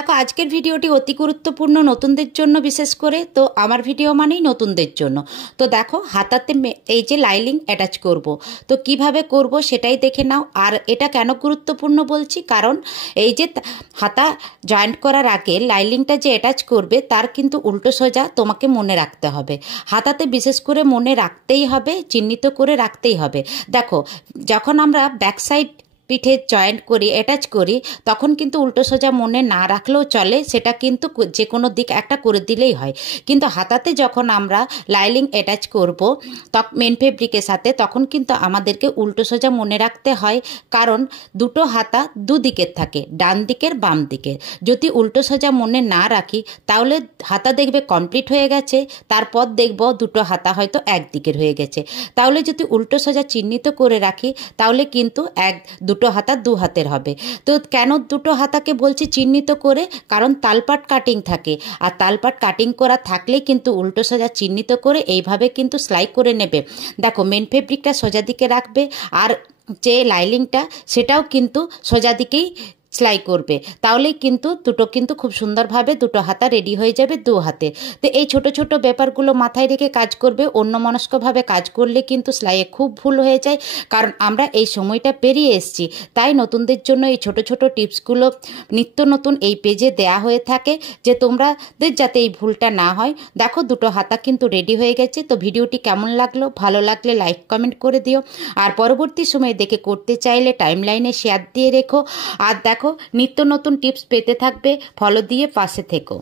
দেখো আজকের ভিডিওটি অতি গুরুত্বপূর্ণ নতুনদের জন্য, বিশেষ করে তো আমার ভিডিও মানেই নতুনদের জন্য। তো দেখো হাতাতে এই যে লাইলিং অ্যাটাচ করব, তো কিভাবে করব সেটাই দেখে নাও। আর এটা কেন গুরুত্বপূর্ণ বলছি, কারণ এই যে হাতা জয়েন্ট করার আগে লাইলিংটা যে অ্যাটাচ করবে তার কিন্তু উল্টো সোজা তোমাকে মনে রাখতে হবে। হাতাতে বিশেষ করে মনে রাখতেই হবে, চিহ্নিত করে রাখতেই হবে। দেখো যখন আমরা ব্যাক সাইড পিঠে জয়েন্ট করি, অ্যাটাচ করি, তখন কিন্তু উল্টো সোজা মনে না রাখলেও চলে, সেটা কিন্তু যে কোনো দিক একটা করে দিলেই হয়। কিন্তু হাতাতে যখন আমরা লাইলিং অ্যাটাচ করব মেন ফেব্রিকের সাথে, তখন কিন্তু আমাদেরকে উল্টো সোজা মনে রাখতে হয়, কারণ দুটো হাতা দুদিকের থাকে, ডান দিকের বাম দিকের। যদি উল্টো সোজা মনে না রাখি তাহলে হাতা দেখবে কমপ্লিট হয়ে গেছে, তারপর দেখব দুটো হাতা হয়তো একদিকের হয়ে গেছে। তাহলে যদি উল্টো সোজা চিহ্নিত করে রাখি তাহলে কিন্তু দুটো হাতা দু হাতের হবে। তো কেন দুটো হাতাকে বলছি চিহ্নিত করে, কারণ তালপাট কাটিং থাকে, আর তালপাট কাটিং করা থাকলে কিন্তু উল্টো সোজা চিহ্নিত করে এইভাবে কিন্তু সেলাই করে নেবে। দেখো মেন ফেব্রিকটা সোজা দিকে রাখবে, আর যে লাইলিংটা সেটাও কিন্তু সোজা দিকেই সেলাই করবে, তাহলেই কিন্তু দুটো কিন্তু খুব সুন্দরভাবে দুটো হাতা রেডি হয়ে যাবে দু হাতে। তো এই ছোট ছোট ব্যাপারগুলো মাথায় রেখে কাজ করবে, অন্যমনস্কভাবে কাজ করলে কিন্তু সেলাইয়ে খুব ভুল হয়ে যায়। কারণ আমরা এই সময়টা পেরিয়ে এসেছি, তাই নতুনদের জন্য এই ছোট ছোট টিপসগুলো নিত্য নতুন এই পেজে দেয়া হয়ে থাকে, যে তোমরাদের যাতে এই ভুলটা না হয়। দেখো দুটো হাতা কিন্তু রেডি হয়ে গেছে। তো ভিডিওটি কেমন লাগলো, ভালো লাগলে লাইক কমেন্ট করে দিও, আর পরবর্তী সময়ে দেখে করতে চাইলে টাইমলাইনে শেয়ার দিয়ে রেখো। আর দেখো নিত্য নতুন টিপস পেতে থাকবে, ফলো দিয়ে পাশে থেকো।